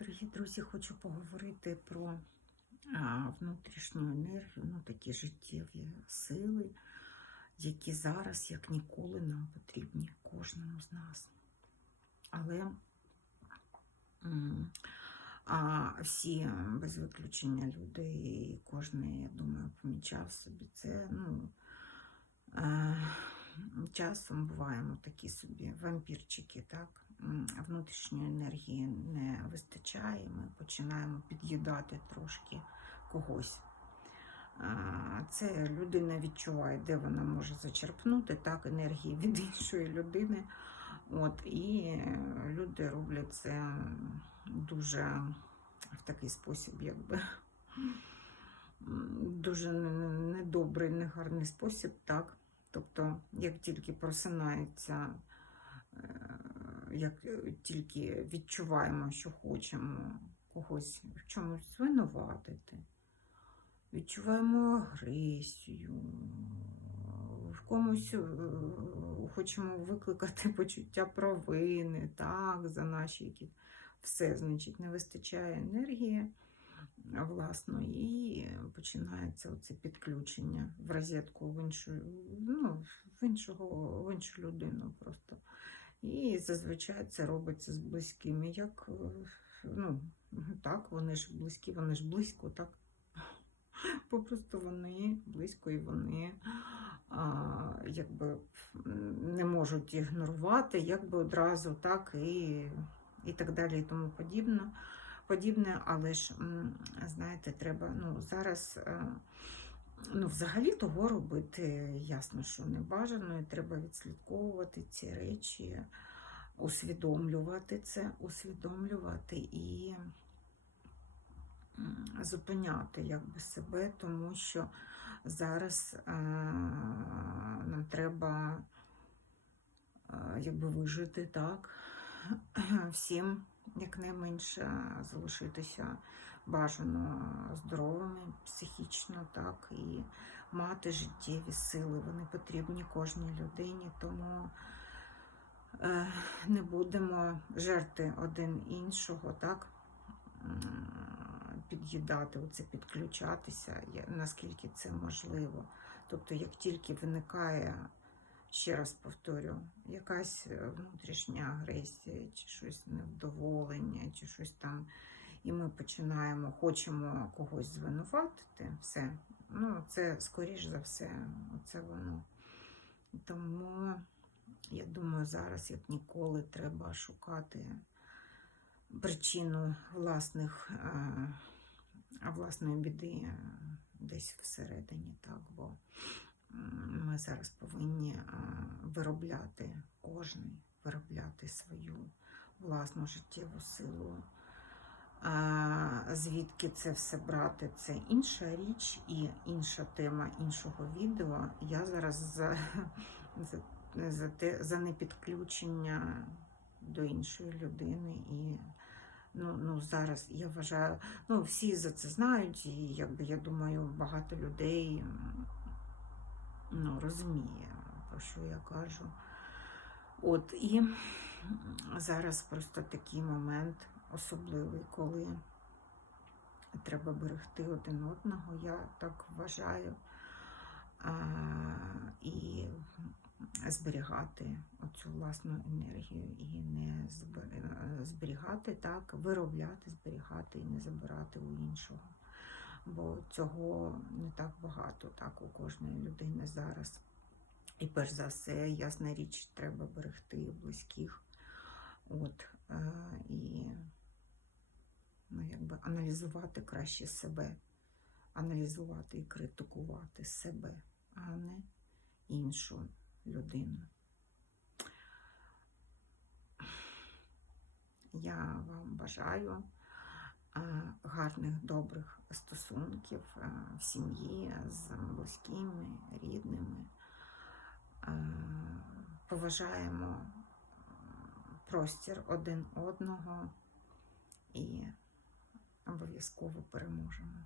Дорогі друзі, хочу поговорити про внутрішню енергію, ну такі життєві сили, які зараз, як ніколи, нам потрібні кожному з нас. Але а, всі без виключення люди, і кожен, я думаю, помічав собі це. Ну, е, часом буваємо такі собі вампірчики, так? Внутрішньої енергії не вистачає, ми починаємо під'їдати трошки когось. Це людина відчуває, де вона може зачерпнути так, енергії від іншої людини. От, і е, люди роблять це дуже в такий спосіб, якби дуже не- не- недобрий, негарний спосіб, так. Тобто, як тільки просинається, е, як тільки відчуваємо, що хочемо когось в чомусь звинуватити, відчуваємо агресію, в комусь е, хочемо викликати почуття провини, так, за наші якісь. Все, значить, не вистачає енергії власної, і починається оце підключення в розетку в іншу, ну, в іншого, в іншу людину просто. І зазвичай це робиться з близькими. Як, е, ну, так, вони ж близькі, вони ж близько, так. Попросту вони близько і вони а, якби не можуть ігнорувати, якби одразу так і, і так далі, і тому подібне. Подібне. Але ж, знаєте, треба ну, зараз. е, Ну, взагалі того робити ясно, що не бажано, і треба відслідковувати ці речі, усвідомлювати це, усвідомлювати і зупиняти якби себе, тому що зараз е, нам треба е, якби вижити так, всім якнайменше залишитися бажано здоровими психічно, так, і мати життєві сили. Вони потрібні кожній людині, тому е, не будемо жерти один іншого, так, під'їдати, оце підключатися, наскільки це можливо. Тобто, як тільки виникає, ще раз повторю, якась е, внутрішня агресія, чи щось невдоволення, чи щось там і ми починаємо, хочемо когось звинуватити, все. Ну, це, скоріш за все, це воно. Тому, я думаю, зараз, як ніколи, треба шукати причину власних, е, власної біди е, десь всередині, так, бо ми зараз повинні е, виробляти кожний, виробляти свою власну життєву силу. Звідки це все брати, це інша річ і інша тема іншого відео. Я зараз за, за, за, те, за непідключення до іншої людини. І ну, ну, зараз я вважаю, ну, всі за це знають, і якби я думаю, багато людей ну, розуміє, про що я кажу. От і зараз просто такий момент особливий, коли треба берегти один одного, я так вважаю, а, і зберігати оцю власну енергію і не зберігати так, виробляти, зберігати і не забирати у іншого. Бо цього не так багато, так у кожної людини зараз. І перш за все, ясна річ, треба берегти близьких. От, е, і ну, якби аналізувати краще себе, аналізувати і критикувати себе, а не іншу людину. Я вам бажаю гарних, добрих стосунків е, в сім'ї з близькими, рідними. Е, Поважаємо простір один одного і обов'язково переможемо.